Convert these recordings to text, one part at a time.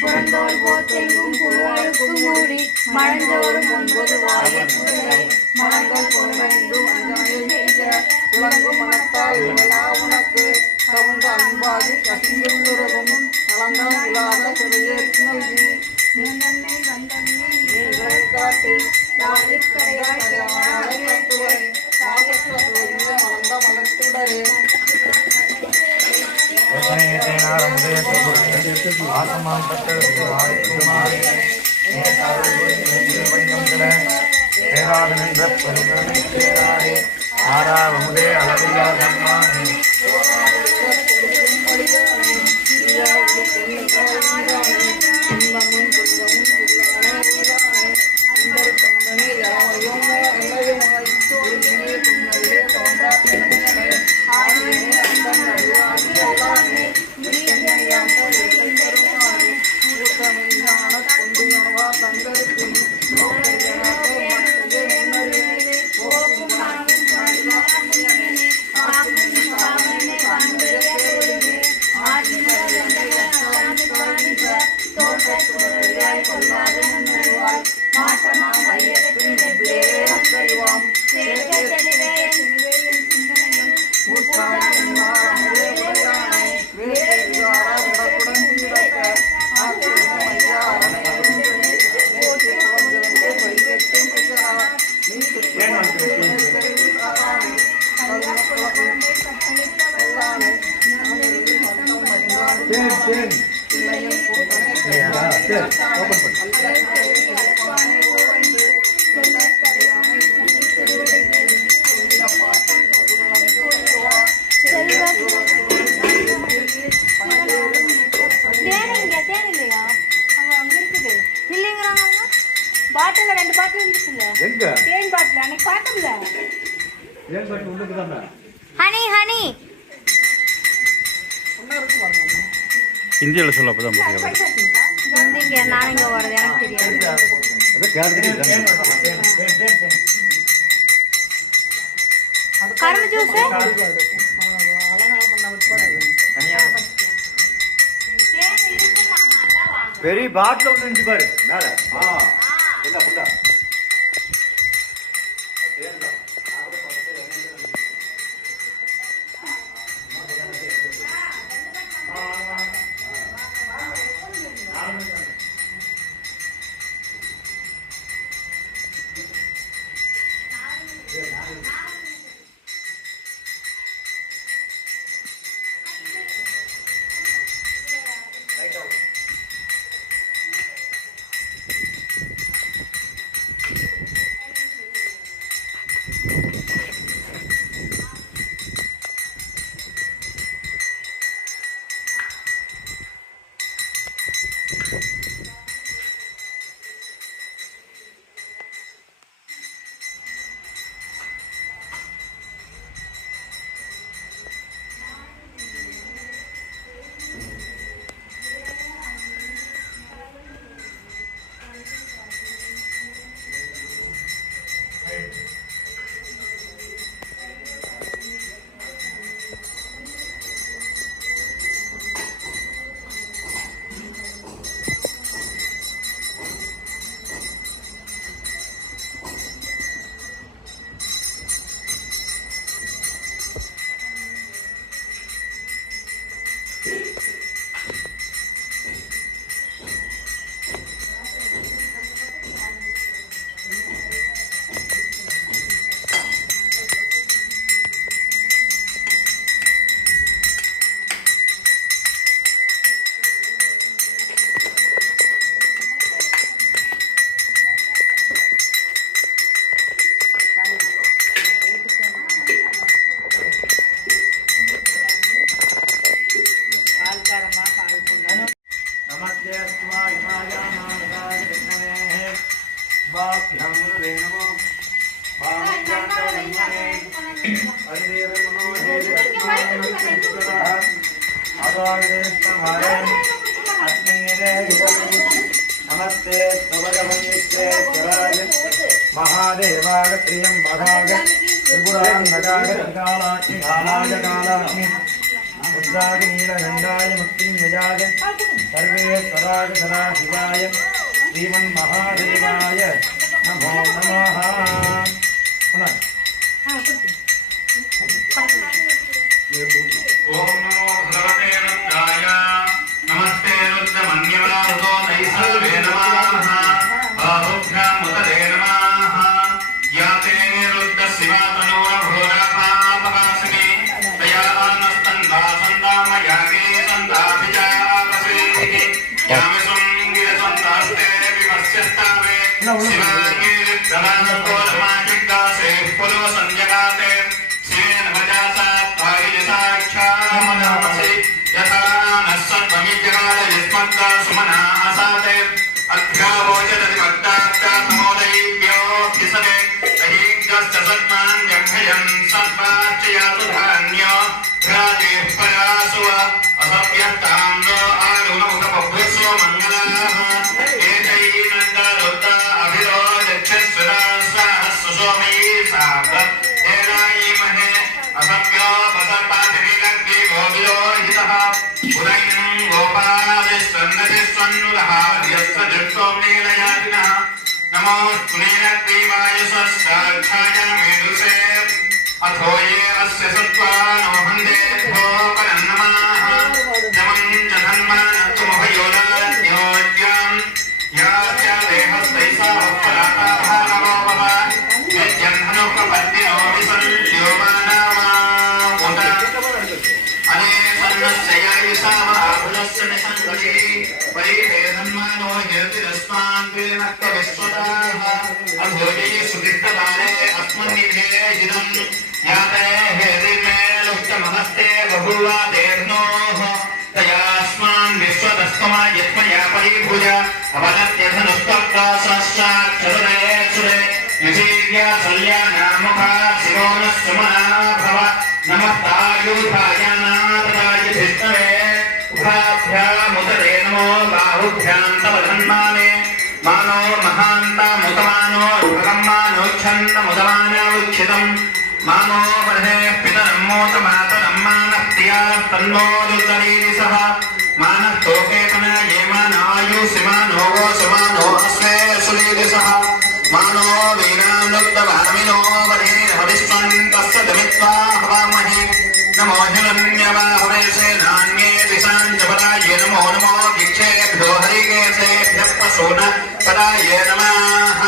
புறந்தோல் போத்தெங்கும் புழுவழுக்கு மூடி மழந்தோறும் 9 வாயை மலங்கள் பொன்வைந்து வந்தனையை செய்த விளங்கும் மனத்தால் விழா உனக்கு தகுந்த அன்பாகி கசிந்துறவும் நலங்கள் இல்லாத சிறையேற்று நல்கி நின்றன்னை வந்தன்னை நீரை காட்டி தாயிற்கரையாய் கட்டுவரை வளர்ந்த மலர்த்துடரே ஆசமான் பேராத நின்ற பெருந்தனை பேராரே ஆறாவமுதே அளவில்லாத பாட்டில் 2 பாட்டில் இருந்துச்சுல எங்க தேன் பாட்டில் அன்னைக்கு பார்த்தோம்ல தேன் பாட்டில் உள்ளுக்கு தான ஹனி ஹனி ஒண்ணா இருக்கு பாருங்க ஹிந்தில சொல்ல அப்பதான் புரியும் ஹிந்திங்க நான் இங்க வரது எனக்கு தெரியாது அத கேர்தே கரும்பு ஜூஸ் அலங்கா பண்ண விட்டு தனியா தேன் இருக்குங்க அத வாங்க பெரிய பாட்டில் ஒன்னு இருந்துச்சு பாரு மேல புண்டா புண்டா नमस्ते महादेवाय प्रियं भगाय त्रिपुराङ्गजागतिकालाग्नि कालाय कालाग्नि रुद्राय नीलगण्डाय मृत्युञ्जयाय सर्वेश्वराय सदाशिवाय श्रीमन्महादेवाय नमो नमः। ओम नमो भगवते रुद्राय नमस्ते रुद्रमन्यवाहुतो नैसर्वे नमः बाहुभ्यां मुदते नमः याते रुद्रशिवा तनूरभूरापापकासिने तया नस्तन्दासन्दामयागे सन्दाभिजापसेः यामिसं गिरसन्दास्ते विपश्यस्तावे शिवागे विद्रमानकोरमाजिग्दासे पुरुषसंज्ञगाते सेन भजासा यथा नस्सत्वमित्यकाल यस्मद्दा सुमना आसाते अध्यावोचदति मद्दात्तामोदयेभ्योऽभ्यसते अहीज्ञश्च सत्मान् जम्भयन् सत्त्वाच्च यातु धान्यो भ्राजेः परासुव असभ्यस्तां नो आरुणमुखपभ्यस्व मङ्गलाः एतैनन्दरुद्धा अभिरोचक्षस्वरा सहस्रसोमयी साक एलायीमहे असभ्यो वसर्पातिनिलग्नि गोविलोहितः उदयं गोपादिस्वन्नतिस्वन्नुदहार्यस्य दृष्टो नीलयातिनः नमो स्तुनीलग्रीवाय साक्षाय मेदुसे अथो ये अस्य सत्त्वानो हन्देभ्यो परन्नमाः नमं च धन्मानत्वमभयोदान्योज्याम् यास्य देहस्तैसा फलाताः नमोपः नित्यन्धनो प्रपद्यो विसल्यो मानावा अने सन्नस्य यायुषावाहुलस्य निसङ्गतिः परिते धन्मानो ह्यतिरस्मान् त्वेनक्तविश्वताः अधोजे सुदीर्घकाले अस्मन्निधे इदम् याते हेतिर्मे लुप्तमहस्ते बभूवा तेर्नोः तयास्मान् विश्वतस्तमा यत्मया परिभुज अवदत्यधनुस्तब्धा साक्षाक्षरुरे सुरे निशीर्या सल्यानामुखा शिवो नः सुमना भव नमः तायुधाय नाथाय धिष्णवे उभाभ्यामुदते नमो बाहुभ्यां तव धन्माने मानो महान्तामुदमानो भगम्मानोच्छन्दमुदमानोच्छितम् मानो वर्हे पितरं मोतमातरं मानः प्रिया तन्नो रुद्ररीरिसः मानः तोकेतन ये मानायुषिमानो वो समानो अस्मे सुलीरिसः मानो वीरानुत्तवामिनो वरे हरिष्वन्तस्य दमित्वा हवामहे नमो हिरण्यवाहवे सेनान्ये दिशाञ्चपदाय नमो नमो गिक्षेभ्यो हरिकेशेभ्यः पशूनपदाय नमः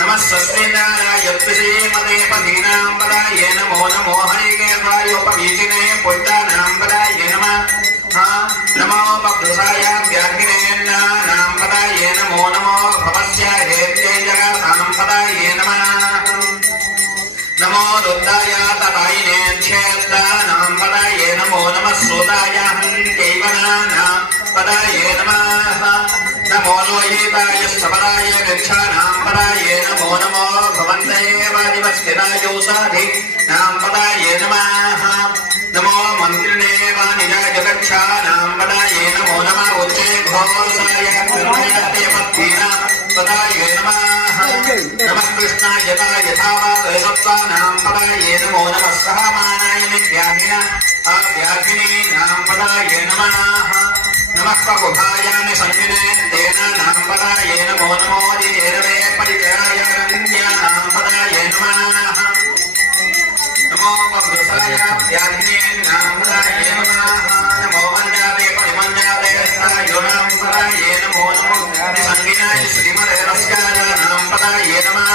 नमः सस्मिनाराय श्रीमते पदीनां पदाय नमो नमो हरिकेशायोपवीचिने पुत्राणां पदाय नमः नमो बभ्रुषाय व्याघ्रिनेन्नानां पदाय नमो नमो भवस्य हेत्यै जगतां पदाय नमः नमो रुद्राय तदायिने क्षेत्राणां पदाय नमो नमः सूताय हन्त्यैवनानां पदाय नमः नमो लोहिताय सपदाय वृक्षाणां पदाय नमो नमो भवन्तैवादिवस्थितायोषाधिनां पदाय नमः नमो मन्त्रिणे वाणिजाय वृक्षाणां पदाय नमो नमः उच्चे घोषाय कृष्णपत्नीनां पदाय नमः नमः कृष्णाय यथावादयसत्त्वानां पदाय नमो नमः सहमानाय निव्याघ्रिण अव्याघ्रिणीनां पदाय नमः नमः पकुभाय निसंविने तेनानां पदाय नमो नमो दिदेरवे परिचराय रण्यानां पदाय नमः नमो वृषाय व्याघ्रिणीनां पदाय नमः नमो वन्यादे परिमन्यादे स्थायुनां पदाय नमो नमो निसंविनाय श्रीमते रस्यानां पदाय नमः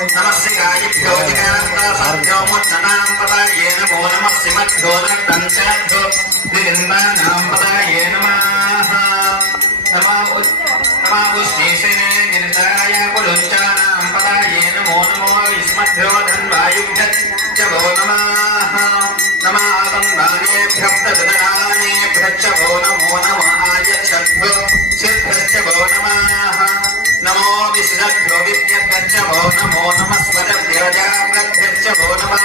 नमः शिखायभ्यो जिगान्तासभ्यो मुद्दनां पदाय नमो नमः सिमभ्यो नक्तञ्चाभ्यो निलिन्दानां पदाय नमः नमः उष्णीषिणे निरताय कुलुञ्चानां पदाय नमो नमो विस्मभ्यो धन्वायुभ्यश्च वो नमः नमः आतन्दानेभ्यः प्रददानेभ्यश्च वो नमो नमः आयच्छद्भ्यो सिद्धश्च वो नमः नमो विष्णभ्यो विद्यभ्यश्च वो नमो नमः स्वरभ्यो जाग्रभ्यश्च वो नमः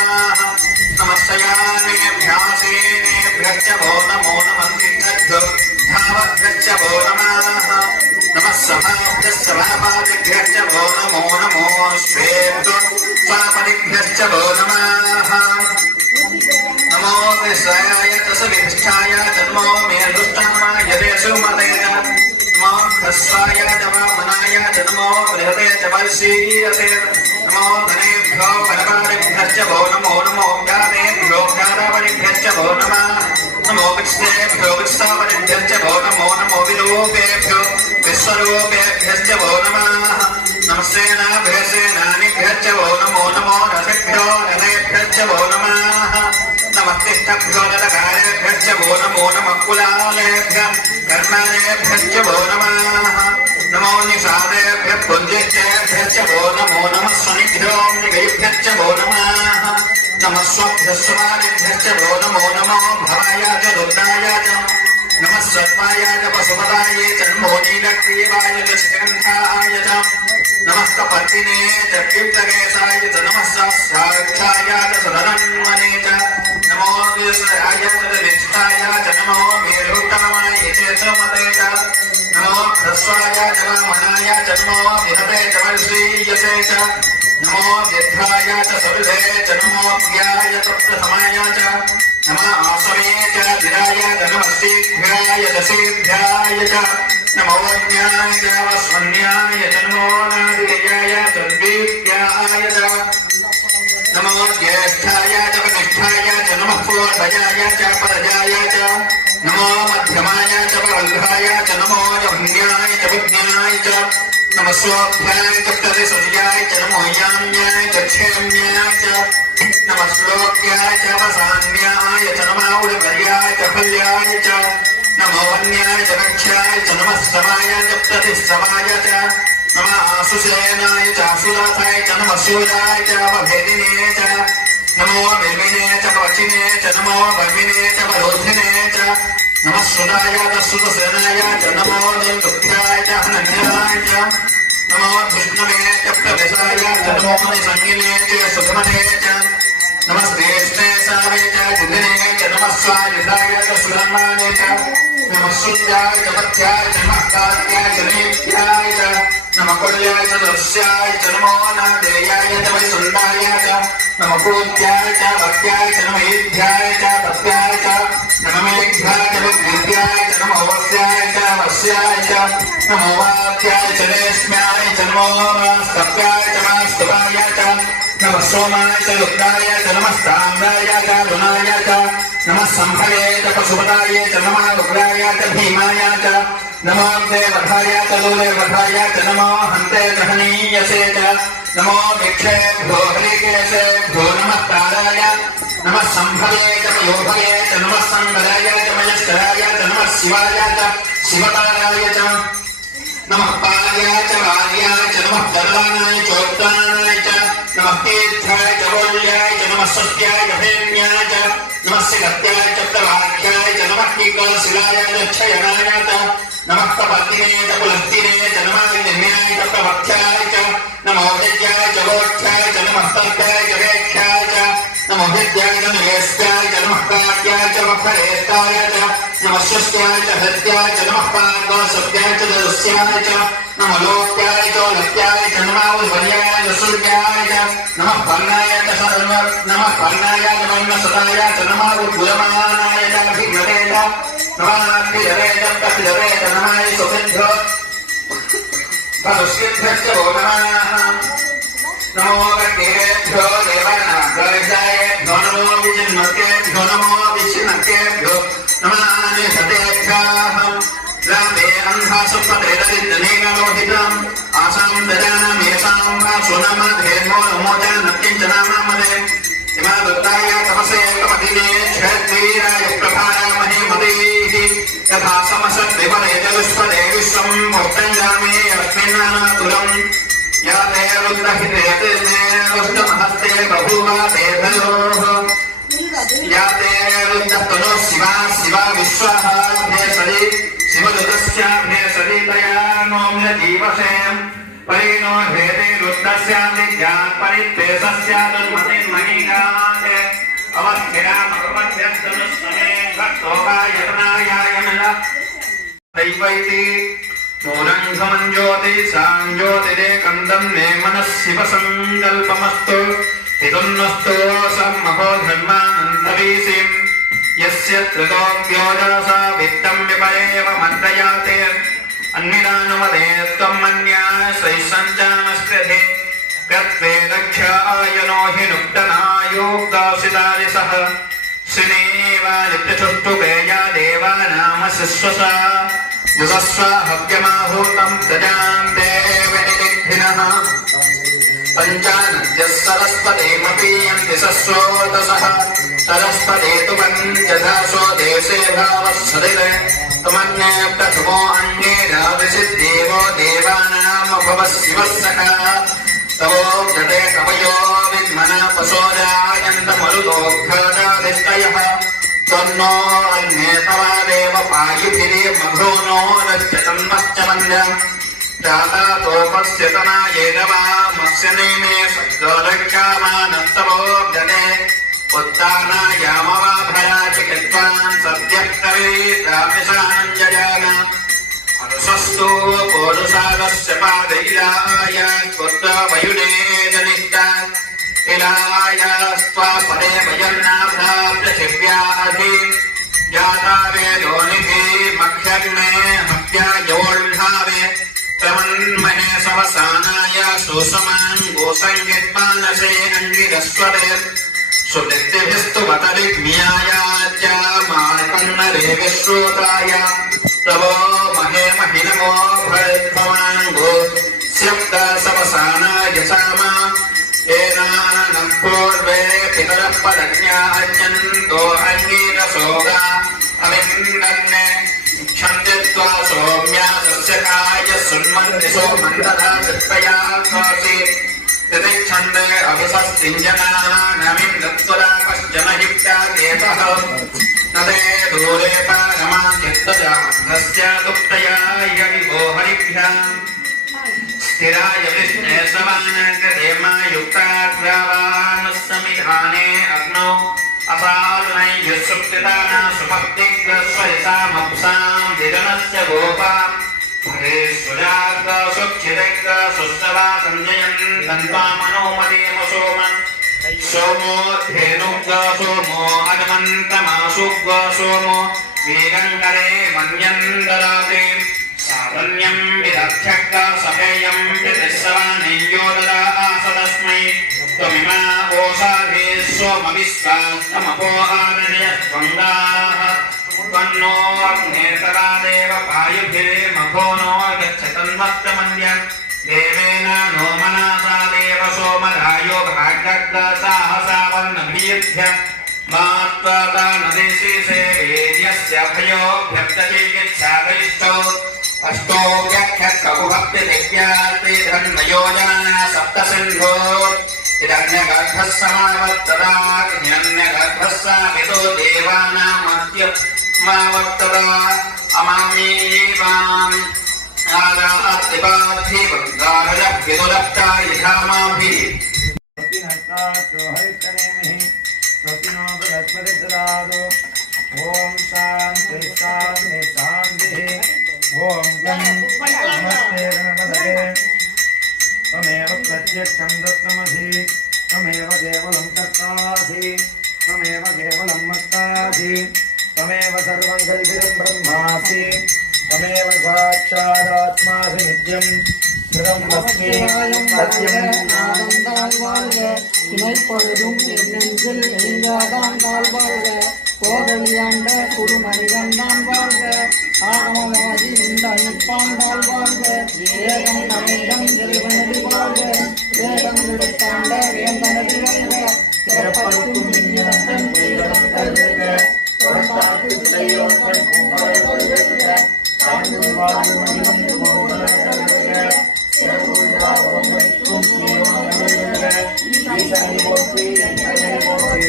नमः शयानेभ्यः सेनेभ्यः सर्वेभ्यश्च वो नमो नमस्तेभ्यो धावभ्यश्च वो नमः नमः सभाभ्यश्च सभापादिभ्यश्च वो नमो नमोऽस्तेभ्यो स्वापदिभ्यश्च वो नमः नमो विश्वाय तस्विष्ठाय जन्मो मेरुष्टामाय देशुमते नमो खस्वाय जवामनाय जन्मो बृहते च वैशीयते नमो धनेभ्यो परपादिभ्यश्च वो नमो नमो गादेभ्यो गादावदिभ्यश्च वो नमः नमो विश्वेभ्यो विश्वावदिभ्यश्च वो नमो नमो विरूपेभ्यो विश्वरूपेभ्यश्च वो नमः नमस्तेनाभ्यसेनानिभ्यश्च वो नमो नमो रथेभ्यो रथेभ्यश्च वो नमः नमस्तिष्ठभ्यो रथकारेभ्यश्च वो नमो नमः कुलालेभ्यः कर्मालेभ्यश्च वो नमः नमो निषादेभ्यः पुञ्जिष्टेभ्यश्च वो नमो नमः शनिभ्यो निगयेभ्यश्च वो नमः नमः स्वभ्यस्वादिभ्यश्च वो नमो नमो भवाय च रुद्राय च नमः सत्वाय च पशुपताय च नमो नीलग्रीवाय च स्कन्धाय च नमः कपर्दिने च कीर्तकेशाय च नमः सहस्राक्षाय च सदनन्वने च नमो विश्वाय च निष्ठाय च नमो मेरुत्तमाय च सुमते च नमो ह्रस्वाय च वामनाय च नमो विहते च वैश्रीयसे च नमो व्यर्थाय च सविधे च नमो व्याय च प्रथमाय च नमः आसवे च दिराय च नमः शीघ्राय च शीघ्राय च नमो ज्ञाय च वस्वन्याय च नमो नादिकेयाय च द्वीप्याय च नमो ज्येष्ठाय च कनिष्ठाय च नमः पूर्वजाय च परजाय च नमो मध्यमाय च परघ्राय च नमो जह्न्याय च विज्ञाय च नमः स्वाभ्याय च प्रतिसर्याय च नमो याम्याय च क्षेम्याय च नमः श्लोक्याय च वसान्याय च नमः उडपर्याय च फल्याय च नमो वन्याय च कक्ष्याय च नमः समाय च प्रतिसमाय च नमः आसुसेनाय च आसुदासाय च नमः शूराय च अवभेदिने च नमो विमिने च पवचिने च नमो वर्मिने च वरोधिने च नमः सुदाय च सुतसेनाय च नमो दुर्दुःख्याय च हनन्याय च नमो विष्णवे च प्रवेशाय च नमो निसंगिने च सुखमने च नमः श्रेष्ठे सावे च जुदिने च नमः स्वायुधाय च सुधर्माने च नमः शुद्धाय च पथ्याय च नमः कार्याय च नीत्याय च नमः कुल्याय च दर्श्याय च नमो नादेयाय च वैसुन्दाय च नमः पूज्याय च भक्त्याय च नमः ईध्याय च तप्याय च नमः मेघ्याय च विद्याय च नमः वस्याय च वस्याय च नमो वाक्याय च रेश्म्याय च नमो वास्तव्याय च वास्तवाय च नमः सोमाय च लुप्ताय च नमः स्ताम्राय च लुनाय च नमः संभये च पशुपताय च नमः उग्राय च भीमाय च नमो देवधाय च लोलेवधाय च नमो हन्ते च हनीयसे च नमो भिक्षेभ्यो हरिकेशेभ्यो नमः ताराय नमः संभये च योभये च नमः संगराय च मयस्कराय च नमः शिवाय च शिवताराय च नमः पार्याय च वार्याय च नमः दर्वानाय च उत्तानाय च नमः तीर्थाय च वोल्याय च नमः सत्याय च भेम्याय च नमः सिगत्याय च प्रवाख्याय च नमः कीकलशिलाय च क्षयणाय च नमः कपर्दिने च पुलस्तिने च नमः निर्म्याय च प्रवक्ष्याय च नमो विद्याय च वोक्ष्याय च नमः तर्काय च वेक्ष्याय च नमो विद्याय च निवेश्याय च नमः कार्याय च वक्रेष्टाय च नमः शुष्याय च हत्याय च नमः पार्वसत्याय च दस्याय च नमः लोक्याय च लत्याय च नमः उद्भयाय च सूर्याय च नमः पर्णाय च नमः पर्णाय च वर्णसदाय च नमः उद्भूयमानाय च अभिघ्नते च नमः अभिधरे च प्रतिधरे च नमः सुभेभ्यो भविष्येभ्यश्च वो नमः नमो गणेभ्यो देवानाग्रहितायेभ्यो नमो विचिन्मतेभ्यो नमो विचिन्मतेभ्यो नमः निहतेभ्यः रामे अन्धासुपतेरदिन्दनेन लोहितम् आसां ददानां येषां वा सुनामधेर्मो नमो जानत्यं च नामामदे इमादुत्ताय तपसे कपदिने क्षेत्रीराय प्रभाया महीमतीः यथा समसद्विपदे जलुष्पदे विश्वं भोक्तञ्जामे यस्मिन्नानातुलम् या ते रुद्रहिते ते रुद्रमहस्ते बभूवा ते भयोः या ते रुद्रतनुः शिवा शिवा विश्वः भेषजि शिवदुतस्याभ्येषजि तया नोम्य जीवसे परिणो हेते रुद्रस्यादिज्ञात् परित्वेषस्यादुन्मतिर्महीगात् अवस्थिरामपद्यस्तनुस्तमे स्तोकायतनायायमल दैवैति नूनं ज्योति साञ्ज्योतिरेकं मे मनः शिवसङ्कल्पमस्तु हितुन्नस्तु सम्महो धर्मानन्तवीसिं यस्य त्रितोऽव्योजसा वित्तं विपरेव मन्त्रयाते अन्मिदानुमदे त्वं मन्याय सैसञ्चानस्कृते कत्वे दक्षायनो हि नुक्तनायोगासितारिसः श्रीनेवादित्यचुष्टुपेया देवानामशिश्वसा युगस्व हव्यमाहूतं प्रजां देवनिदिग्धिनः पञ्चानद्यः सरस्वतीमपीयन्ति सस्रोतसः सरस्वती तु पञ्चदासो देशे भावः सदिरे तुमन्ये प्रथमो अन्येनाविसिद्देवो देवानामभवः शिवः सखा तवोऽग्रते कवयो विद्मना पशोरायन्तमरुतोऽघातादिष्टयः त्वन्नो अन्ये तवादेव पायुभिरे मघोनो रज्यतन्मश्च मन्द्यम् जातातोपस्य तनायेन वा मत्स्य नेमे सद्गोरक्षामानस्तवोऽग्रते उत्तानायामवाभया चिकित्वान् सद्यक्तवेदापिशाञ्जयान अनुसस्तु पोरुषादस्य पादैराय त्वत्तवयुने जनिष्टा इलायास्त्वा परे वयन्नाभा पृथिव्याधि जाता वेदोनिधि मख्यग्ने मख्यायोढ्ढावे तमन्महे सवसानाय सुसमान् गोसङ्गित्मानसे अङ्गिरस्वरे सुनित्यभिस्तु वतरिज्ञायाच्च मार्कन्नरे विश्रोताय तवो महे महिनमो भवेत्भवाङ्गो स्यप्त सवसानाय सामा एनानं पूर्वे पितरः पदज्ञायन्तो अङ्गीरसोगा अविन्दन्ने छन्दित्वा सौम्या सस्यकाय सुन्मन्ति सोमन्दला कृत्वया कासि तितिच्छन्दे अभिसस्तिञ्जनानमिन्दत्वरा कश्चन युक्ता देवः नदे दूरे पारमाचित्तजामन्धस्य गुप्तया यदिवो हरिभ्याम् स्थिराय विष्णे समानकृतेमा युक्ताग्रावान् समिधाने अग्नौ अपालनैः सुप्तिदाना सुभक्तिग्रस्वयसामप्सां विजनस्य गोपाम् भगेश्वराग्र सुक्षितग्र सुस्तवा सञ्जयन् तन्त्वामनोमदेम सोमन् सोमो धेनुग्र सोमो हनुमन्तमाशुग्र सोमो वीरङ्करे मन्यन्दराते सावन्यं विदध्यग्र सहेयं विदिस्सवानेयो ददा आसदस्मै त्वमिमा ओषाधे सोमविश्वास्तमपो आदनयत्वङ्गाः त्वन्नो अग्नेतरा देव पायुभिरे मघोनो गच्छतन्मत्तमन्यम् देवेन नो मनसा देव सोमरायो भाग्यग्रसाहसावन्नभियुध्य मात्वाता नदेशे सेवेद्यस्य भयोऽभ्यक्तचिकित्सादयिष्टौ अष्टो व्याख्यककुभक्तिदिव्यार्ते धन्मयोजना सप्तसिन्धो इदन्यगर्भः समावर्तता हिरण्यगर्भः सामितो देवानामद्य मावर्तता अमामीवाम् आदात्तिपाद्धि वङ्गारजः विदुरप्ता यथामाभिः स्वस्तिनो बृहस्पतिर्ददातु ॐ शान्ति शान्ति शान्तिः ॐ गं नमस्ते गणपतये त्वमेव प्रत्यक्षं दत्तमसि त्वमेव केवलं कर्तासि त्वमेव केवलं मत्तासि त्वमेव सर्वं कल्पितं ब्रह्मासि त्वमेव साक्षादात्मासि नित्यं ஸ்ரீ இணைப்பொழுதும் நெஞ்சில் நெஞ்சாதான் தாழ் வாழ்க கோதலியாண்ட குருமணிகண்டான் வாழ்க ஆகமமாகி இந்த நிற்பாண்டால் வாழ்க ஏகம் தமிழம் இறைவனது வாழ்க வேகம் எடுத்தாண்ட வேந்தனது வாழ்க சிறப்பருக்கும் விஞ்ஞானம் வேதம் கல்க பொறுத்தாக்கு செய்யோர்கள் பூங்கல் கல்க தாழ்ந்து வாழும் மகிழ்ந்து மோகனம் கல்க சிறப்புள்ளாரும் வைக்கும் ஈசனை போற்றி எங்களை போற்றி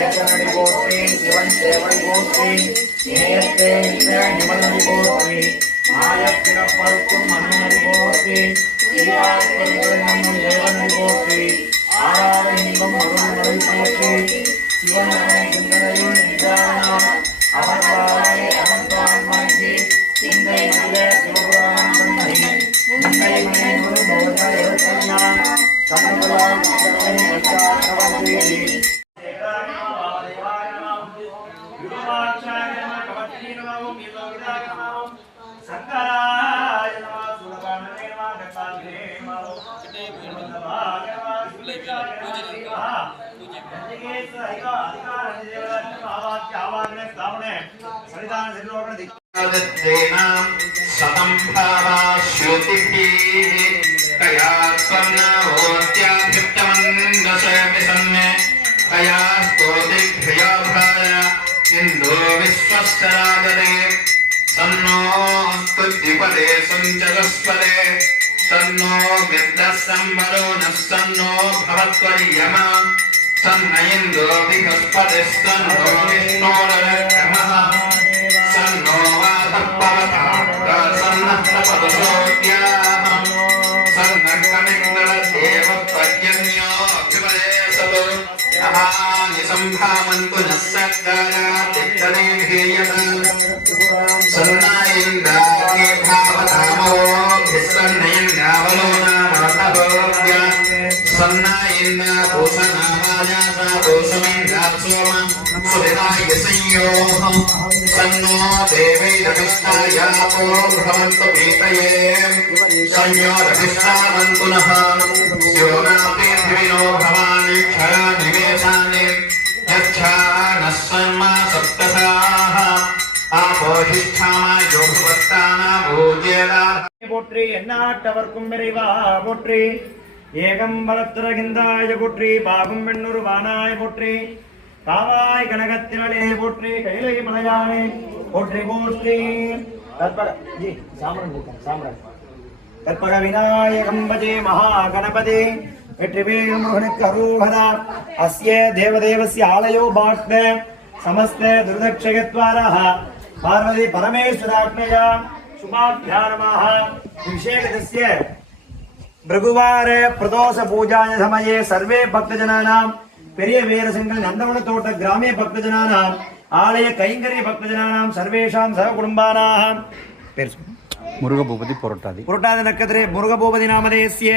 ஏசனடி போற்றி சிவன் சேவனை போற்றி நேயத்தே நிமலனை போற்றி மாயப்பிறப்பருக்கும் மன்னனை போற்றி நம்மும் தேவனை போற்றி ஆறாத இன்பம் அருள்களை போற்றி சிவனை சிந்தனையுள் நின்றானா அமர்வாயே அமர்வான் மங்கி சிந்தை மதிலே சிவபுராணம் தன்னை முந்தை மனை ஒரு போஜாய சொன்னான் சமூகம் தன்னை மச்சாரவந்தேரி சங்கராய நம சுரபாணவே நம கட்டாலே நம सतं भावाश्रुतिभिः कया त्वन्नवोत्याभिप्तमन्दसमिसन्ने कया स्तोतिभ्यभाय इन्दो विश्वस्तरागते सन्नो स्तुतिपदे सञ्चरस्पदे सन्नो मित्रः संवरो नः सन्नो भवत्वर्यमा सन्न इन्दो बृहस्पतिस्तन्नो विष्णोरविक्रमः सन्नो वातः सन्नः प्रपदसोऽद्याः सन्नः कमिन्द्रदेवपर्यन्यो अभिवदेशतु अहानि सम्भावन्तु नः सद्गारादिक्तदेहेयः सन्ना इन्द्राग्ने भावतामो भिस्सन्नयन्द्रावलोनामतभोग्य सन्ना इन्द्रा भूषणावाजासा दोषमिन्द्रात्सोम सुविदाय संयोः सन्नो देवैरभिष्टायापो भवन्तु भीतये संयोरभिष्टावन्तु नः स्योनापीर्भिनो भवानि क्षरा निवेशानि यच्छा नः सर्मा सप्तथाः आपोहिष्ठामायो भवत्ताना भूजेला போற்றி எந்நாட்டவர்க்கும் இறைவா போற்றி ஏகம் வளத்துறகிந்தாய போற்றி பாகும் பெண்ணுரு வானாய் போற்றி காவாய் கனகத்தினலே போற்றி கைலை மலையானே போற்றி போற்றி கற்பக விநாயகம் பஜே மகா கணபதி வெற்றிவேல் முருகனுக்கு அரோகரா அஸ்ய தேவதேவஸ்ய ஆலயோ பாக்த समस्त दुर्दक्षयत्वारः पार्वती परमेश्वराज्ञया शुभाभ्यानमः विशेषस्य भृगुवार प्रदोष पूजाय समये सर्वे भक्तजनानां பெரிய வீரசிங்கல் நந்தவன தோட்ட கிராமிய பக்தஜனானாம் ஆலய கைங்கரிய பக்தஜனானாம் சர்வேஷாம் சக குடும்பானாம் பேர் முருகபூபதி புரட்டாதி புரட்டாதி நட்சத்திரே முருகபூபதி நாமதேஸ்ய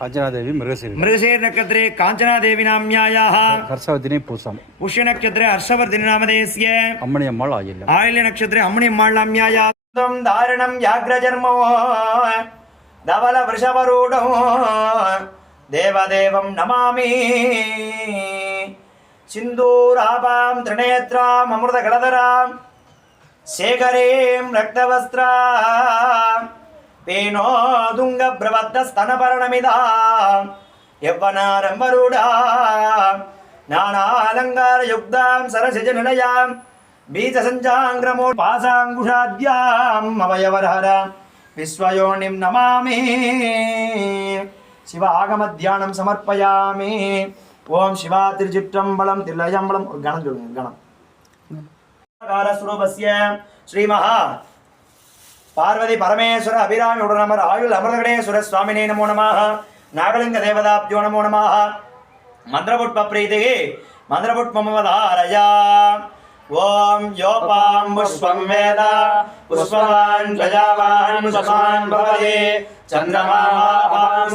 कांचनादेवी मृगशीर मृगशीर नक्षत्रे कांचनादेवी नाम्यायाः हर्षवर्धिनी पूसम पुष्य नक्षत्रे हर्षवर्धिनी नामधेयस्य अम्मणि अम्माळ आयल्य आयल्य नक्षत्रे अम्मणि अम्माळ नाम्यायाः धारणं व्याघ्रचर्मो धवल वृषभरूढो देवदेवं नमामि सिन्दूराभां त्रिनेत्राम् अमृतगलधरां शेखरीं रक्तवस्त्रां पेनो दुंग प्रवद्ध स्तनपर्णमिदा यव्वनारंबरूढा नानालंकार युक्तां सरसिज निलयां बीज संजांग्रमो पासांकुशाद्याम् अवयवरहरां विश्वयोनिं नमामि शिव आगमध्यानं समर्पयामि ओम शिवा त्रिचित्रंबलं तिलयंबलं और गणं जोड़ेंगे गणं स्वरूपस्य श्री महा पार्वती परमेश्वर अभिरामी उडनमर आयुल अमृतगणेश्वर स्वामिने नमो नमः नागलिंग देवताभ्यो नमो नमः मंत्रपुष्प प्रीतिगे मंत्रपुष्पमवधारया ओम योपां पुष्पं वेद पुष्पवान् प्रजावान् पुष्पवान् भवति चन्द्रमावां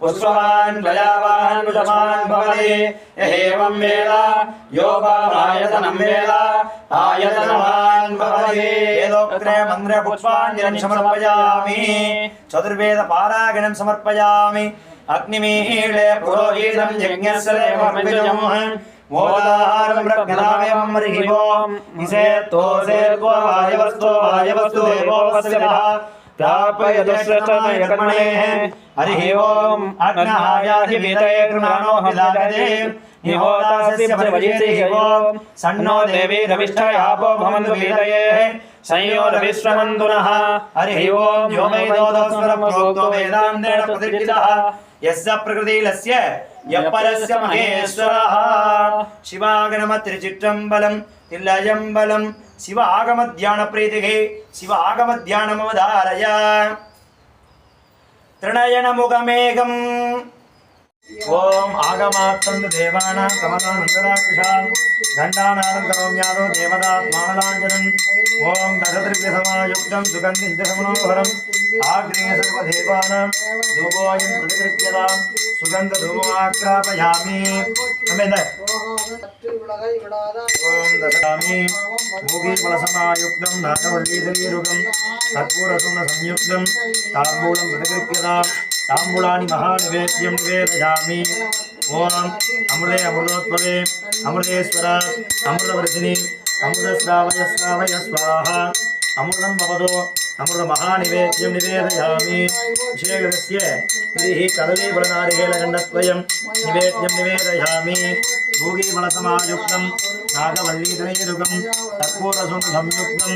पुष्पवान् प्रजावान् पुष्पवान् भवति एवं वेद योपायतनं वेद आयतनवान् भवति वेदोक्ते मन्त्रपुष्पाञ्जलिं समर्पयामि चतुर्वेद पारायणं समर्पयामि अग्निमीळे पुरोहितं यज्ञस्य देवमर्पितम् मोदाहारं प्रज्ञावेवं हरिः निषेतो सेत्वा वायवस्तु देवो वस्यः प्रापयदुश्रतमय कर्मणेः हरिः ओम् अग्नहायाधिवितये कृणानो विदागते निहोदास्य भजयेतिः ओम् सन्नो देवी रविष्ठयापो भवन्तु वीतयेः संयोरविश्रमन्तु नः हरिः ओम् यो वै दोदस्वरं प्रोक्तो वेदान्तेन प्रतिष्ठितः यस्य प्रकृतिलस्य यपरस्य महेश्वरः शिवागणमत्रिचित्रम्बलं तिलयम्बलं शिव आगमध्यानप्रीतिगे शिव आगमध्यानमवधारय त्रिनयनमुखमेघम् ஓம் ஆகமாத்தந்து தேவானாं கமலானந்தராட்சிஷாம் கண்டாநாதம் கரோம்யாதோ தேவதாத் மானலாஞ்சனம் ஓம் தசதிருவ்யசமாயுக்தம் சுகந்திஞ்ச சமனோகரம் ஆக்னேய சர்வதேவானாம் தூபோயம் பிரதிகிருத்யதாம் சுகந்த தூபமாக்ராபயாமி அமேந்த ஓம் தசதாமி மூகி பலசமாயுக்தம் நாகவல்லீதலீருகம் கற்பூரசுன சம்யுக்தம் தாம்பூலம் பிரதிகிருத்யதாம் ताम्बूलानि महानिवेद्यं निवेदयामि ओम अमृते अमृतोत्पवे अमृतेश्वर अमृतवर्धिनि अमृतश्रावय श्रावय स्वाहा अमृतं भवतो अमृतमहानिवेद्यं निवेदयामि विशेषस्य गिरिः कदलीफलनारिकेलगण्डद्वयं निवेद्यं निवेदयामि भूगीफलसमायुक्तं नागवल्लीतनैरुकं कर्पूरसंयुक्तं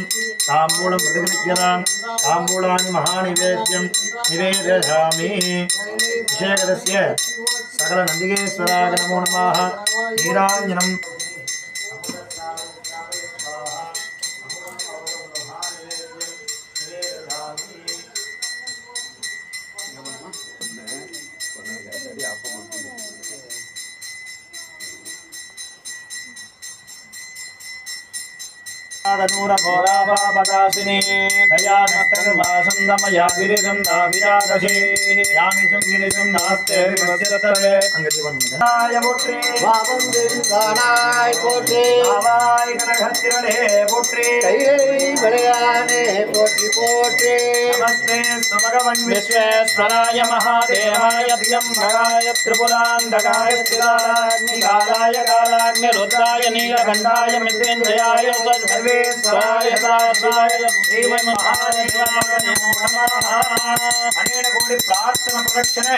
ताम्बूलं प्रतिगृह्यतां ताम्बूलानि महानिवेद्यं निवेदयामि विशेषस्य सकलनन्दिकेश्वराय नमो नमः नीराञ्जनं नूरघोरापापदासिने दयानस्तर्वासन्दमया गिरिसन्दाभिरादशे यामिषं गिरिशं नास्ते विपश्यतवे अंगदिवन्दाय पोट्रे वावं देवानाय पोट्रे आवाय कनकहतिरणे पोट्रे कैरै बलयाने पोट्रि पोट्रे नमस्ते भगवन् विश्वेश्वराय महादेवाय त्र्यम्बकाय त्रिपुरान्तकाय त्रिकालाग्निकालाय कालाग्निरुद्राय नीलकण्ठाय मृत्युञ्जयाय सर्वेश्वराय साय श्रीमन्महादेवाय नमो नमः अनेन कोटि प्रार्थना प्रदक्षिण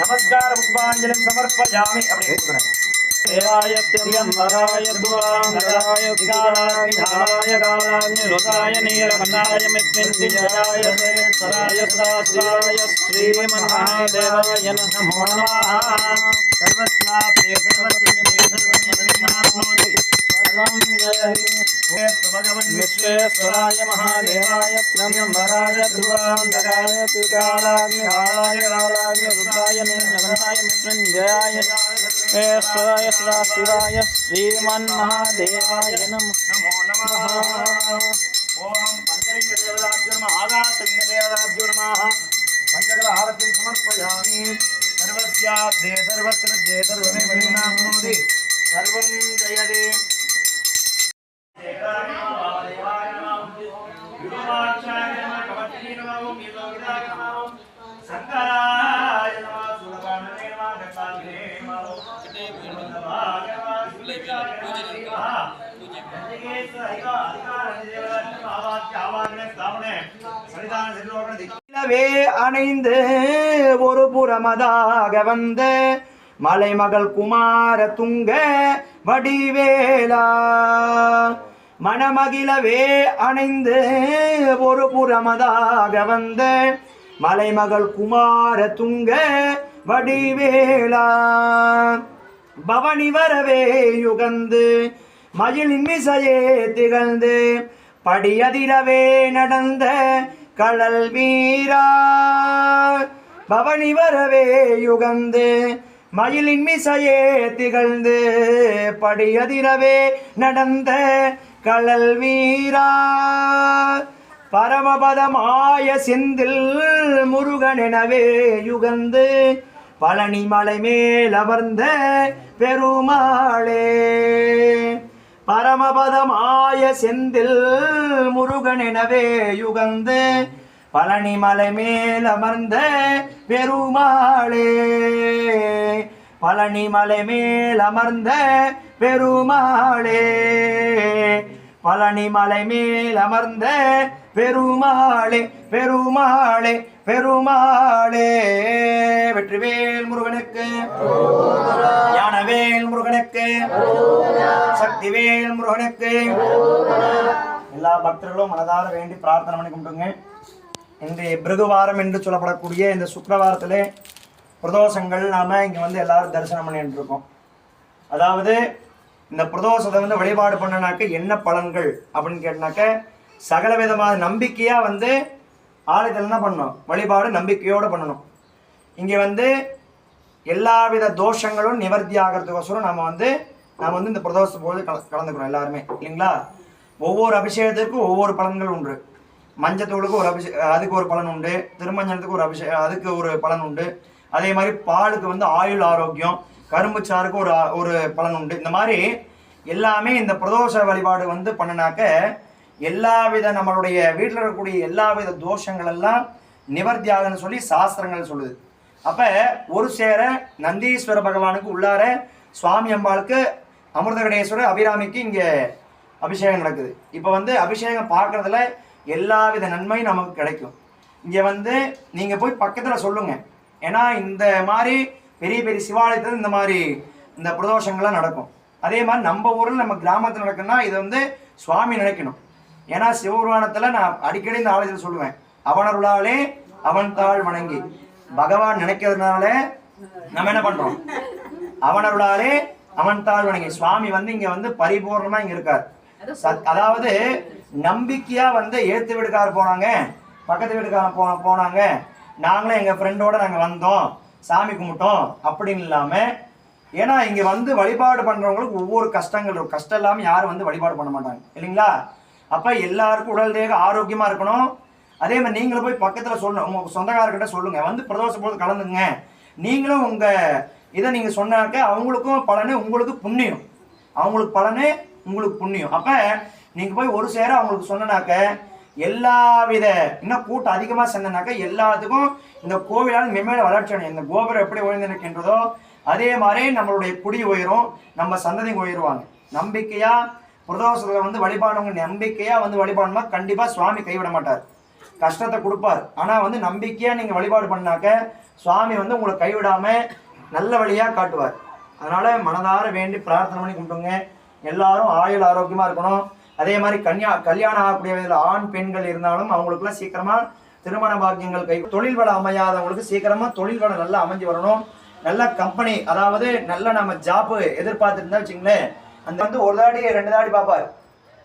नमस्कार पुष्पाञ्जलिं समर्पयामि अपने देवाय त्र्यम्बकाय त्रिपुरान्तकाय त्रिकालाग्निकालाय कालाग्निरुद्राय नीलकण्ठाय मृत्युञ्जयाय सर्वेश्वराय साय श्रीमन्महादेवाय नमो नमः सर्वस्याप्ते सर्वस्यमेतद्वन्यमनाप्नोति भगवन् विश्वेश्वराय महादेवाय त्र्यम्बकाय त्रिपुरान्तकाय त्रिकालाग्निकालाय कालाग्निरुद्राय नीलकण्ठाय मृत्युञ्जयाय ईश्वराय सदाशिवाय श्रीमन्महादेवाय नमो नमः ओम पंचलिंगदेवताभ्यो नमः आकाशलिंगदेवताभ्यो नमः पंचकलहारतिं समर्पयामि सर्वस्याब्दे सर्वश्रद्धे सर्वमेव लीनाप्नोति सर्वं जयते शंकराय नमः सूर्यकांते नमः दत्तात्रेय नमः அணைந்து ஒரு புறமதாக வந்த மலைமகள் குமார துங்க வடிவேலா மணமகிழவே அணைந்து ஒரு புறமதாக வந்த மலைமகள் குமார துங்க வடிவேலா பவனி வரவே யுகந்து மயிலின் மிசையே திகழ்ந்து படியதிரவே நடந்த கடல் வீரா பவனி வரவே யுகந்து மயிலின் மிசையே திகழ்ந்து படியதிரவே நடந்த கடல் வீரா பரமபதமாய செந்தில் முருகனெனவே யுகந்து பழனி மலை மேல் அமர்ந்த பெருமாளே பரமபதமாய செந்தில் முருகனெனவே யுகந்து பழனி மலை மேல் அமர்ந்த பெருமாளே பழனி மலை மேல் அமர்ந்த பெருமாளே பழனி மலை மேல் அமர்ந்த பெருமாளே பெருமாளே பெருமாளே வெற்றிவேல் முருகனுக்கு ஞானவேல் முருகனுக்கு சக்திவேல் முருகனுக்கு எல்லா பக்தர்களும் மனதார வேண்டி பிரார்த்தனை பண்ணி கும்பிடுங்க. இன்றைய பிருகுவாரம் என்று சொல்லப்படக்கூடிய இந்த சுக்கிரவாரத்திலே பிரதோஷங்கள் நாம இங்க வந்து எல்லாரும் தரிசனம் பண்ணிட்டு இருக்கோம். அதாவது இந்த பிரதோஷத்தை வந்து வழிபாடு பண்ணனாக்க என்ன பலன்கள் அப்படின்னு கேட்டாக்க சகல விதமான நம்பிக்கையா வந்து ஆலயத்தில் என்ன பண்ணணும், வழிபாடு நம்பிக்கையோடு பண்ணணும். இங்கே வந்து எல்லாவித தோஷங்களும் நிவர்த்தி ஆகிறதுக்கோசரம் நம்ம வந்து இந்த பிரதோஷ போது கலந்துக்கிறோம் எல்லாருமே இல்லைங்களா. ஒவ்வொரு அபிஷேகத்துக்கும் ஒவ்வொரு பலன்கள் உண்டு. மஞ்சத்தூளுக்கு ஒரு அதுக்கு ஒரு பலன் உண்டு, திருமஞ்சனத்துக்கு ஒரு அதுக்கு ஒரு பலன் உண்டு. அதே மாதிரி பாலுக்கு வந்து ஆயுள் ஆரோக்கியம், கரும்பு சாருக்கு ஒரு பலன் உண்டு. இந்த மாதிரி எல்லாமே இந்த பிரதோஷ வழிபாடு வந்து பண்ணினாக்க எல்லாவித நம்மளுடைய வீட்டில் இருக்கக்கூடிய எல்லாவித தோஷங்கள் எல்லாம் நிவர்த்தி ஆகுன்னு சொல்லி சாஸ்திரங்கள் சொல்லுது. அப்போ ஒரு சேர நந்தீஸ்வர பகவானுக்கு உள்ளார சுவாமி அம்பாளுக்கு அமிர்தகடேஸ்வரர் அபிராமிக்கு இங்கே அபிஷேகம் நடக்குது. இப்போ வந்து அபிஷேகம் பார்க்குறதுல எல்லாவித நன்மையும் நமக்கு கிடைக்கும். இங்கே வந்து நீங்கள் போய் பக்கத்தில் சொல்லுங்கள். ஏன்னா இந்த மாதிரி பெரிய பெரிய சிவாலயத்தில் இந்த மாதிரி இந்த பிரதோஷங்கள்லாம் நடக்கும். அதே மாதிரி நம்ம ஊரில் நம்ம கிராமத்தில் நடக்குன்னா இதை வந்து சுவாமி நினைக்கணும். ஏன்னா சிவபுராணத்தில் நான் அடிக்கடி இந்த ஆலயத்தில் சொல்லுவேன், அவனருளாலே அவன் தாள் வணங்கி. பகவான் நினைக்கிறதுனால நம்ம என்ன பண்ணுறோம், அவனருளாலே அவன் தாள் வணங்கி. சுவாமி வந்து இங்கே வந்து பரிபூர்ணமாக இங்கே இருக்கார். அதாவது நம்பிக்கையா வந்து ஏத்து வீட்டுக்காரர் போனாங்க, பக்கத்து வீட்டுக்காரன் போனாங்க, நாங்களும் எங்க ஃப்ரெண்டோட நாங்க வந்தோம், சாமி கும்பிட்டோம் அப்படின்னு இல்லாம. ஏன்னா இங்க வந்து வழிபாடு பண்றவங்களுக்கு ஒவ்வொரு கஷ்டங்கள் இருக்கும். கஷ்டம் இல்லாம யாரும் வந்து வழிபாடு பண்ண மாட்டாங்க இல்லைங்களா. அப்ப எல்லாருக்கும் உடல் தேக ஆரோக்கியமா இருக்கணும். அதே மாதிரி நீங்களும் போய் பக்கத்துல சொல்லணும், உங்க சொந்தக்காரர்கிட்ட சொல்லுங்க, வந்து பிரதோஷம் போது கலந்துங்க. நீங்களும் உங்க இதை நீங்க சொன்னாக்க அவங்களுக்கும் பலனு, உங்களுக்கு புண்ணியம், அவங்களுக்கு பலனு, உங்களுக்கு புண்ணியம். அப்ப நீங்க போய் ஒரு சேர அவங்களுக்கு சொன்னாக்க எல்லாவித இன்னும் கூட்டம் அதிகமாக சேர்ந்தனாக்க எல்லாத்துக்கும் இந்த கோவிலால் மென்மேல வளர்ச்சி அடையும். இந்த கோபுரம் எப்படி உயர்ந்திருக்கின்றதோ அதே மாதிரி நம்மளுடைய குடி உயரும், நம்ம சந்ததி உயருவாங்க. நம்பிக்கையா பிரதோஷத்தில் வந்து வழிபாடுங்க, நம்பிக்கையா வந்து வழிபாடுமா கண்டிப்பா சுவாமி கைவிட மாட்டார், கஷ்டத்தை கொடுப்பார். ஆனா வந்து நம்பிக்கையா நீங்க வழிபாடு பண்ணாக்க சுவாமி வந்து உங்களை கைவிடாம நல்ல வழியா காட்டுவார். அதனால மனதார வேண்டி பிரார்த்தனை பண்ணி கும்பிட்டுங்க. எல்லாரும் ஆயுள் ஆரோக்கியமா இருக்கணும். அதே மாதிரி கல்யாணம் ஆகக்கூடிய ஆண் பெண்கள் இருந்தாலும் அவங்களுக்குலாம் சீக்கிரமா திருமண பாக்கியங்கள் கை, தொழில் வளம் அமையாதவங்களுக்கு சீக்கிரமா தொழில் வளம் நல்லா அமைஞ்சு வரணும். நல்ல கம்பெனி, அதாவது நல்ல நம்ம ஜாப்பு எதிர்பார்த்துருந்தா வச்சுங்களேன், அந்த வந்து ஒரு தாடி 2 தாடி பார்ப்பார்,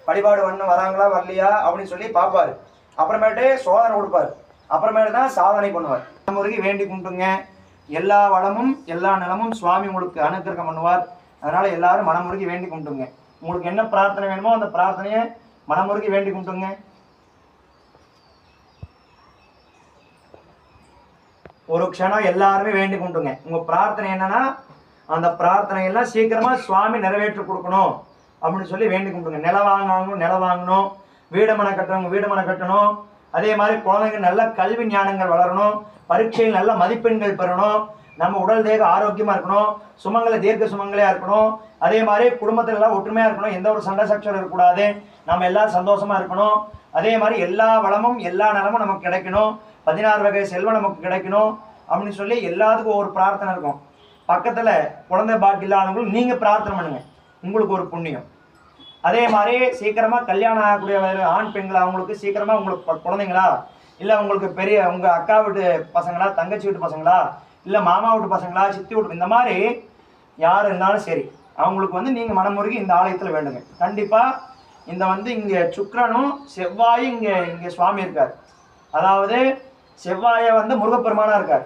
வழிபாடு பண்ண வராங்களா வரலையா அப்படின்னு சொல்லி பார்ப்பாரு. அப்புறமேட்டு சோதனை கொடுப்பார், அப்புறமேட்டு தான் சாதனை பண்ணுவார். முறைக்கு வேண்டி கும்பிட்டுங்க. எல்லா வளமும் எல்லா நலமும் சுவாமி உங்களுக்கு அனுக்கிரகம் பண்ணுவார். அதனால எல்லாரும் மனமுருகி வேண்டி கும்பிட்டுங்க. உங்களுக்கு என்ன பிரார்த்தனை வேணுமோ அந்த பிரார்த்தனையை மனமுருகி வேண்டி கும்பிட்டுங்க. ஒரு க்ஷணம் எல்லாருமே வேண்டி கும்பிட்டுங்க. உங்க பிரார்த்தனை என்னன்னா அந்த பிரார்த்தனையெல்லாம் சீக்கிரமா சுவாமி நிறைவேற்றி கொடுக்கணும் அப்படின்னு சொல்லி வேண்டி கும்பிட்டுங்க. நிலம் வாங்கணும், வீடு மனை கட்டணும், வீடு மனை கட்டணும். அதே மாதிரி குழந்தைங்க நல்ல கல்வி ஞானங்கள் வளரணும், பரீட்சையில் நல்ல மதிப்பெண்கள் பெறணும், நம்ம உடல் தேக ஆரோக்கியமா இருக்கணும், சுமங்கல தீர்க்க சுமங்கலையா இருக்கணும். அதே மாதிரி குடும்பத்துல எல்லாம் ஒற்றுமையா இருக்கணும், எந்த ஒரு சண்டை சச்சரவும் இருக்கக்கூடாது, நம்ம எல்லாரும் சந்தோஷமா இருக்கணும். அதே மாதிரி எல்லா வளமும் எல்லா நலமும் நமக்கு கிடைக்கணும், 16 வகை செல்வம் நமக்கு கிடைக்கணும் அப்படின்னு சொல்லி எல்லாத்துக்கும் ஒரு பிரார்த்தனை இருக்கும். பக்கத்துல குழந்தை பாக்கி இல்லாதவங்களுக்கு நீங்க பிரார்த்தனை பண்ணுங்க, உங்களுக்கு ஒரு புண்ணியம். அதே மாதிரி சீக்கிரமா கல்யாணம் ஆகக்கூடிய ஆண் பெண்கள் அவங்களுக்கு சீக்கிரமா உங்களுக்கு குழந்தைங்களா, இல்லை உங்களுக்கு பெரிய உங்க அக்கா வீட்டு பசங்களா, தங்கச்சி வீட்டு பசங்களா, இல்லை மாமா வீட்டு பசங்களா, சித்தி வீட்டு, இந்த மாதிரி யார் இருந்தாலும் சரி அவங்களுக்கு வந்து நீங்கள் மனமுருகி இந்த ஆலயத்தில் வேண்டுங்க. கண்டிப்பாக இந்த வந்து இங்கே சுக்கிரனும் செவ்வாயும் இங்கே சுவாமி இருக்கார். அதாவது செவ்வாயை வந்து முருகப்பெருமானா இருக்கார்,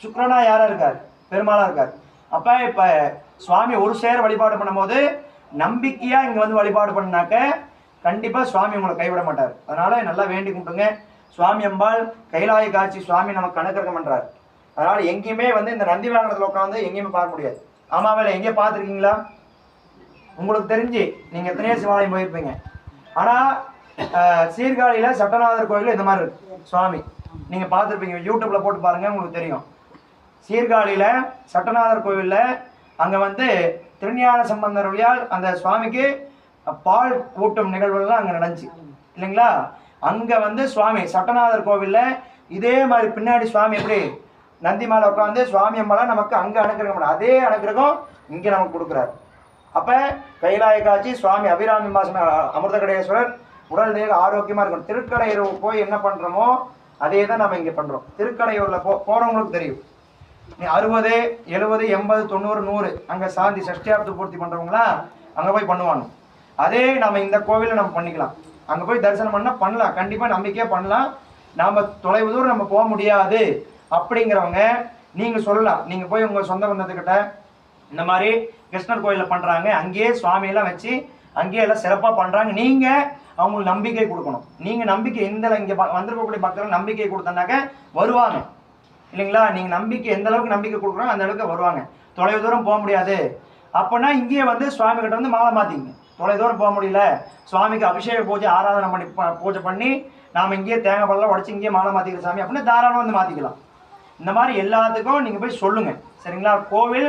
சுக்கிரனா யாரா இருக்கார், பெருமாளா இருக்கார். அப்போ இப்போ சுவாமி ஒரு சேர வழிபாடு பண்ணும்போது நம்பிக்கையாக இங்கே வந்து வழிபாடு பண்ணாக்க கண்டிப்பாக சுவாமி உங்களை கைவிட மாட்டார். அதனால நல்லா வேண்டி கும்பிட்டுங்க. சுவாமி அம்பாள் கைலாய காட்சி சுவாமி நமக்கு அனுக்கிரகம் பண்றார். அதனால எங்கேயுமே வந்து இந்த நந்தி வாகனத்தில் உட்காந்து எங்கேயுமே பார்க்க முடியாது. ஆமாவேல எங்கேயும் பார்த்துருக்கீங்களா? உங்களுக்கு தெரிஞ்சு நீங்க எத்தனையோ சிவாலயம் போயிருப்பீங்க. ஆனா சீர்காழியில சட்டநாதர் கோயில் இந்த மாதிரி இருக்கு சுவாமி, நீங்க பார்த்துருப்பீங்க, யூடியூப்ல போட்டு பாருங்க உங்களுக்கு தெரியும். சீர்காழியில சட்டநாதர் கோவில்ல அங்க வந்து திருஞான சம்பந்தருடையால் அந்த சுவாமிக்கு பால் ஊட்டும் நிகழ்வுகள்லாம் அங்க நடந்துச்சு இல்லைங்களா. அங்க வந்து சுவாமி சட்டநாதர் கோவில்ல இதே மாதிரி பின்னாடி சுவாமி எப்படி நந்தி மேல உட்காந்து சுவாமி அம்மால நமக்கு அங்க அனுக்கிரகம், அதே அனுக்கிரகம் இங்க நமக்கு கொடுக்குறாரு. அப்ப கைலாய காட்சி சுவாமி அபிராமி மாசம் அமிர்தகடேஸ்வரர் உடல் தேக ஆரோக்கியமா இருக்கணும். திருக்கடையூர் போய் என்ன பண்றோமோ அதே தான் நம்ம இங்க பண்றோம். திருக்கடையூர்ல போறவங்களுக்கு தெரியும், 60, 70, 80, 90, 100 அங்க சாந்தி சஷ்டியாப்தி பூர்த்தி பண்றவங்களா அங்க போய் பண்ணுவாங்க. அதே நம்ம இந்த கோவில நம்ம பண்ணிக்கலாம், அங்க போய் தரிசனம் பண்ணலாம், கண்டிப்பா நம்பிக்கையா பண்ணலாம். நாம தொலைவு தூரம் நம்ம போக முடியாது அப்படிங்கிறவங்க நீங்கள் சொல்லலாம். நீங்கள் போய் உங்கள் சொந்த பந்தத்துக்கிட்ட இந்த மாதிரி கிருஷ்ணர் கோயிலில் பண்ணுறாங்க, அங்கேயே சுவாமியெல்லாம் வச்சு அங்கேயே எல்லாம் சிறப்பாக பண்ணுறாங்க, நீங்கள் அவங்களுக்கு நம்பிக்கை கொடுக்கணும். நீங்கள் நம்பிக்கை எந்த இங்கே வந்திருக்கக்கூடிய பக்தர்கள் நம்பிக்கை கொடுத்தனாக்க வருவாங்க இல்லைங்களா? நீங்கள் நம்பிக்கை எந்த அளவுக்கு நம்பிக்கை கொடுக்குறோம் அந்த அளவுக்கு வருவாங்க. தொலைவு தூரம் போக முடியாது அப்போனா இங்கேயே வந்து சுவாமி கிட்ட வந்து மாலை மாற்றிங்க. தொலைவு தூரம் போக முடியல, சுவாமிக்கு அபிஷேக பூஜை ஆராதனை பண்ணி பூஜை பண்ணி நாம் இங்கேயே தேங்காய் பழம் உடச்சி இங்கேயே மாலை மாற்றிக்கிற சாமி அப்படின்னு தாராளமாக வந்து மாற்றிக்கலாம். இந்த மாதிரி எல்லாத்துக்கும் நீங்கள் போய் சொல்லுங்கள் சரிங்களா? கோவில்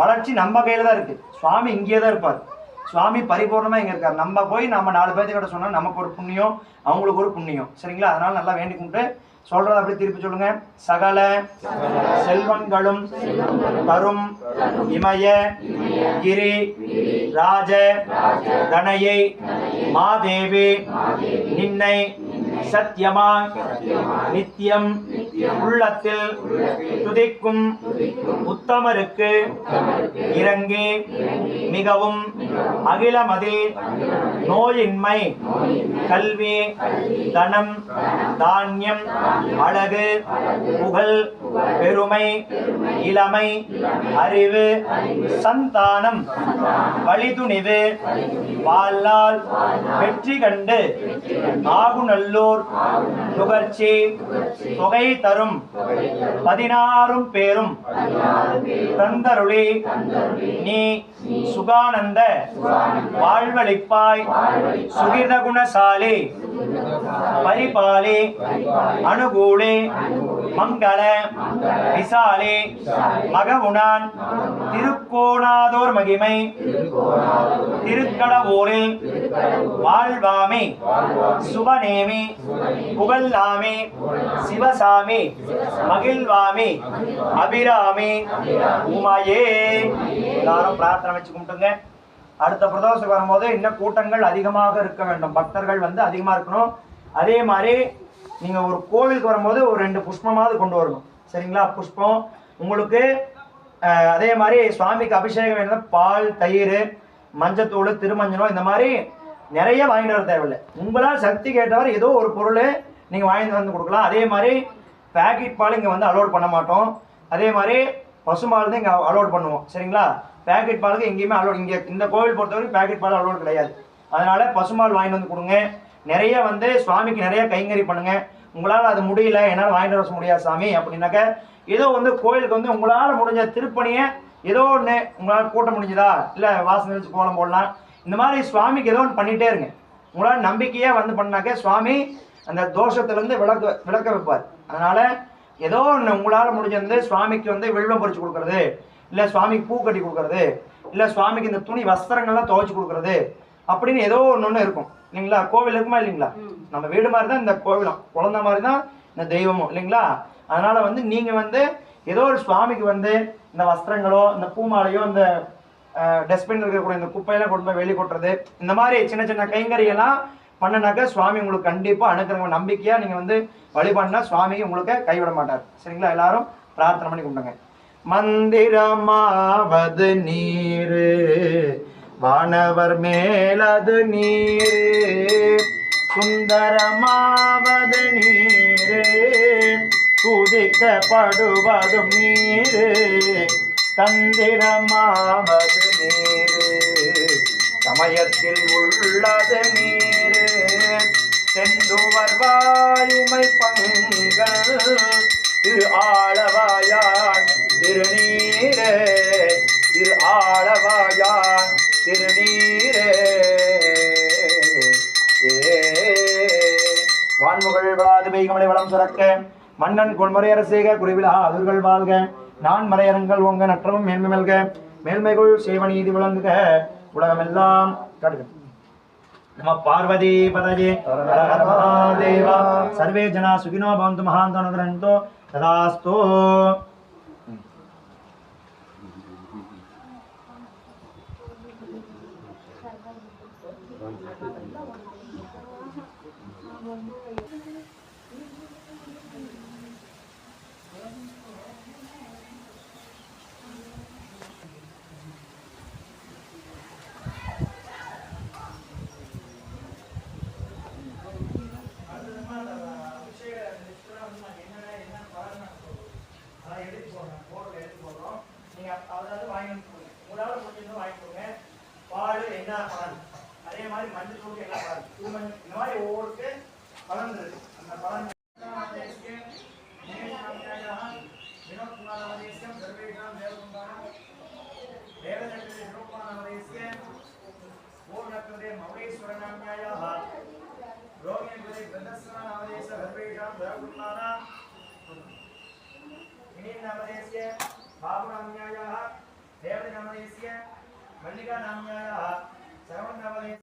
வளர்ச்சி நம்ம கையில் தான் இருக்குது. சுவாமி இங்கேயே தான் இருப்பார். சுவாமி பரிபூர்ணமாக இங்கே இருக்கார். நம்ம போய் நம்ம 4 பேர்த்துக்கிட்ட சொன்னால் நமக்கு ஒரு புண்ணியம், அவங்களுக்கு ஒரு புண்ணியம் சரிங்களா? அதனால் நல்லா வேண்டி கும்பிட்டு சொல்கிறத அப்படி திருப்பி சொல்லுங்க. சகல செல்வங்களும் தரும் இமய கிரி ராஜ தனையை மாதேவி நின்னை சத்தியமாய் நித்தியம் உள்ளத்தில் துதிக்கும் உத்தமருக்கு இறங்கி மிகவும் அகிலமதில் நோயின்மை கல்வி தனம் தானியம் அழகு புகழ் பெருமை இளமை அறிவு சந்தானம் வழிதுணிவு வாழ்நாள் வெற்றி கண்டு ஆகுநல்லூர் நுகர்ச்சி தொகை தரும் 16 பேரும் தந்தருளி நீ சுகானந்த வாழ்வழிப்பாய் சுகிர்த குணசாலி பரிபாலி அனுகூலி மங்கள விசாலி மகவுணான் திருக்கோணாதோர் மகிமை திருக்கடவூரில் வாழ்வாமி சுபநேமி புகழ்லாமி சிவசாமி மகிழ்வாமி அபிராமி உமையே. எல்லாரும் பிரார்த்தனை வச்சு கும்பிட்டுங்க. அடுத்த பிரதோஷத்துக்கு வரும்போது இன்னும் கூட்டங்கள் அதிகமாக இருக்க வேண்டும், பக்தர்கள் வந்து அதிகமாக இருக்கணும். அதே மாதிரி நீங்கள் ஒரு கோவிலுக்கு வரும்போது ஒரு 2 புஷ்பமாவது கொண்டு வரணும் சரிங்களா? புஷ்பம் உங்களுக்கு அதே மாதிரி சுவாமிக்கு அபிஷேகம் வேணும். பால் தயிர் மஞ்சத்தூள் திருமஞ்சனம் இந்த மாதிரி நிறைய வாங்கிட்டு வர தேவையில்லை. உங்களால் சக்தி கேட்டவர் ஏதோ ஒரு பொருள் நீங்கள் வாங்கிட்டு வந்து கொடுக்கலாம். அதே மாதிரி பேக்கெட் பால் இங்கே வந்து அலோட் பண்ண மாட்டோம். அதே மாதிரி பசுமால் தான் இங்கே அலோட் பண்ணுவோம் சரிங்களா? பேக்கெட் பாலுக்கு எங்கேயுமே அலோட், இங்கே இந்த கோவில் பொறுத்தவரைக்கும் பேக்கெட் பால் அலோட் கிடையாது. அதனால் பசுமால் வாங்கிட்டு வந்து கொடுங்க. நிறைய வந்து சுவாமிக்கு நிறைய கைங்கறி பண்ணுங்க. உங்களால் அது முடியல, என்னால் வாங்கிட்டு வர முடியாது சாமி அப்படின்னாக்க ஏதோ வந்து கோயிலுக்கு வந்து உங்களால் முடிஞ்ச திருப்பணியை ஏதோ ஒன்று உங்களால் கூட்ட முடிஞ்சதா, இல்லை வாசனை வச்சு கோலம் போடலாம், இந்த மாதிரி சுவாமிக்கு ஏதோ ஒன்று பண்ணிகிட்டே இருங்க. உங்களால் நம்பிக்கையாக வந்து பண்ணாக்க சுவாமி அந்த தோஷத்துலேருந்து விளக்க வைப்பார். அதனால் ஏதோ ஒன்று உங்களால் முடிஞ்சது சுவாமிக்கு வந்து வெள்ளம் பறித்து கொடுக்குறது, இல்லை சுவாமிக்கு பூ கட்டி கொடுக்குறது, இல்லை சுவாமிக்கு இந்த துணி வஸ்திரங்கள்லாம் துவைச்சி கொடுக்குறது அப்படின்னு ஏதோ ஒன்று இருக்கும் இல்லைங்களா? கோவில் இருக்குமா இல்லைங்களா? நம்ம வீடு மாதிரி தான் இந்த கோவிலும், குழந்தை மாதிரி தான் இந்த தெய்வமும் இல்லைங்களா? அதனால் வந்து நீங்கள் வந்து ஏதோ ஒரு சுவாமிக்கு வந்து இந்த வஸ்திரங்களோ இந்த பூமாலையோ இந்த டஸ்ட்பின் இருக்கக்கூடிய இந்த குப்பையெல்லாம் கொண்டு போய் வெளியே கொட்டுறது, இந்த மாதிரி சின்ன சின்ன கைங்கரியெல்லாம் பண்ணனாக்க சுவாமி உங்களுக்கு கண்டிப்பாக அனுக்கிற நம்பிக்கையாக நீங்கள் வந்து வழிபண்ணா சுவாமி உங்களுக்கு கைவிட மாட்டார் சரிங்களா? எல்லாரும் பிரார்த்தனை பண்ணி கும்பிடுங்க. மந்திரமாவது நீரு வானவர் மேலது நீரு சுந்தரமாவது நீரு துதிக்கப்படுவதும் நீரு தந்திரமாவது நீரு சமயத்தில் உள்ளது நீரு செந்துவர் வாயுமை பங்கள் திரு ஆளவாயான் திருநீரே திரு ஆளவாயான் திருநீரே. வான்முகள் விழாது பெய்கமலை வளம் சுரக்க மன்னன் கொள்மறையரசேக குருவிழா அதுர்கள் வாழ்க நான் மறையரங்கள் உங்க நற்றமும் மேன்மை மல்க மேன்மைகள் சேவநீதி விளங்குக உலகமெல்லாம் கடுக. நம பார்வதி பதஜே தேவா சர்வே ஜனா சுகினோ பவந்து மகாந்தோ ததாஸ்து. என்ன என்ன பலன், அதே மாதிரி மஞ்சள் தூளுக்கு என்ன பலன், இந்த மாதிரி ஒவ்வொருக்கு பலன் இருக்கு. அந்த பலன் बाबू नाम्यायाः देवनामदेस्य मल्लिका नाम्यायाः श्रवण नामदेस्य